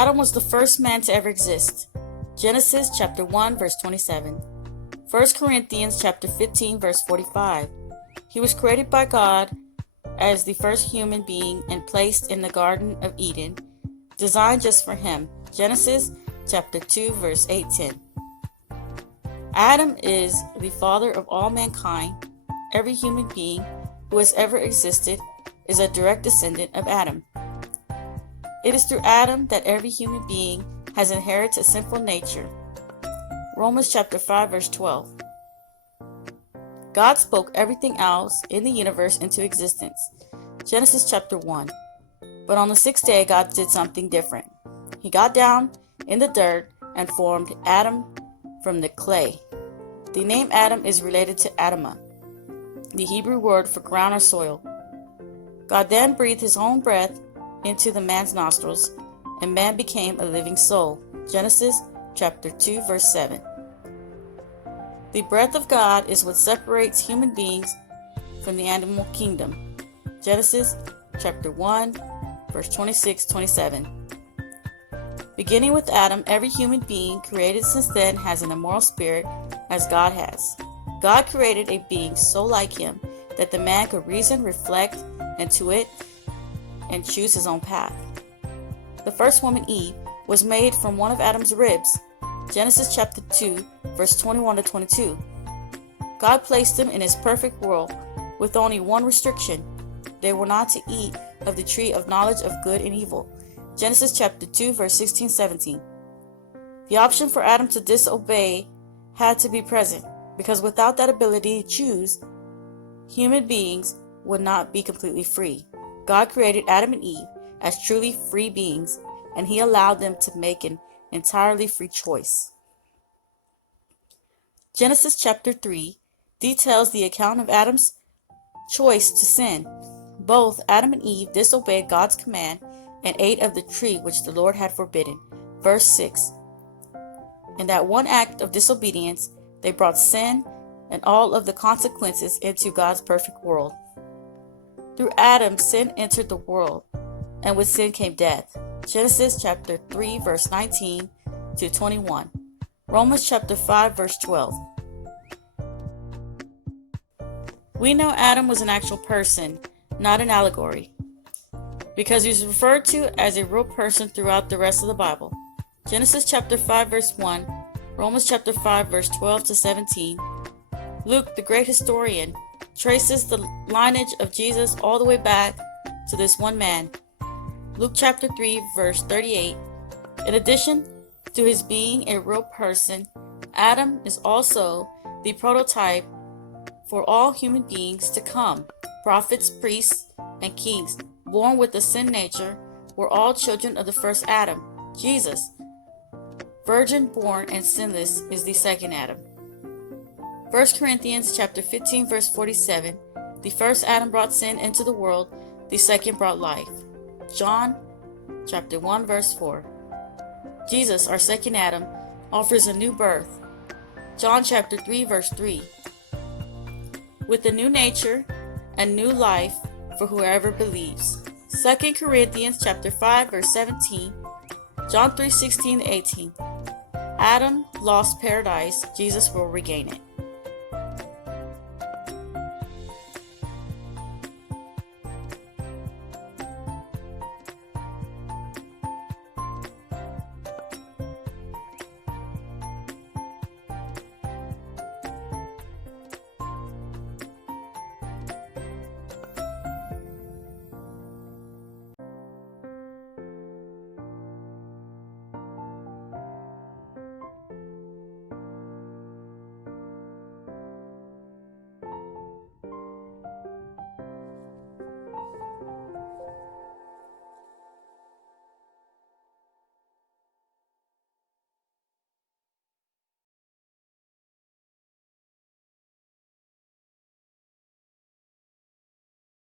Adam was the first man to ever exist. Genesis chapter 1 verse 27. 1 Corinthians chapter 15 verse 45. He was created by God as the first human being and placed in the Garden of Eden, designed just for him. Genesis chapter 2 verse 8-10. Adam is the father of all mankind. Every human being who has ever existed is a direct descendant of Adam. It is through Adam that every human being has inherited a sinful nature. Romans chapter 5 verse 12. God spoke everything else in the universe into existence. Genesis chapter 1. But on the sixth day, God did something different. He got down in the dirt and formed Adam from the clay. The name Adam is related to Adamah, the Hebrew word for ground or soil. God then breathed his own breath into the man's nostrils, and man became a living soul. Genesis chapter 2 verse 7. The breath of God is what separates human beings from the animal kingdom. Genesis chapter 1 verse 26-27. Beginning with Adam, every human being created since then has an immoral spirit as God has. God created a being so like him that the man could reason, reflect, intuit, and choose his own path. The first woman, Eve, was made from one of Adam's ribs. Genesis chapter 2 verse 21-22. God placed them in his perfect world with only one restriction. They were not to eat of the tree of knowledge of good and evil. Genesis chapter 2 verse 16-17. The option for Adam to disobey had to be present, because without that ability to choose, human beings would not be completely free. God created Adam and Eve as truly free beings, and he allowed them to make an entirely free choice. Genesis chapter 3 details the account of Adam's choice to sin. Both Adam and Eve disobeyed God's command and ate of the tree which the Lord had forbidden. Verse 6. In that one act of disobedience, they brought sin and all of the consequences into God's perfect world. Through Adam, sin entered the world, and with sin came death. Genesis chapter 3 verse 19-21. Romans chapter 5 verse 12. We know Adam was an actual person, not an allegory, because he's referred to as a real person throughout the rest of the Bible. Genesis chapter 5 verse 1, Romans chapter 5 verse 12-17. Luke, the great historian, traces the lineage of Jesus all the way back to this one man. Luke chapter 3 verse 38. In addition to his being a real person, Adam is also the prototype for all human beings to come. Prophets, priests, and kings born with a sin nature were all children of the first Adam. Jesus, virgin born and sinless, is the second Adam. 1 Corinthians chapter 15 verse 47. The first Adam brought sin into the world, the second brought life. John chapter 1 verse 4. Jesus, our second Adam, offers a new birth. John chapter 3 verse 3. With a new nature and new life for whoever believes. 2 Corinthians chapter 5 verse 17. John 3:16-18. Adam lost paradise, Jesus will regain it.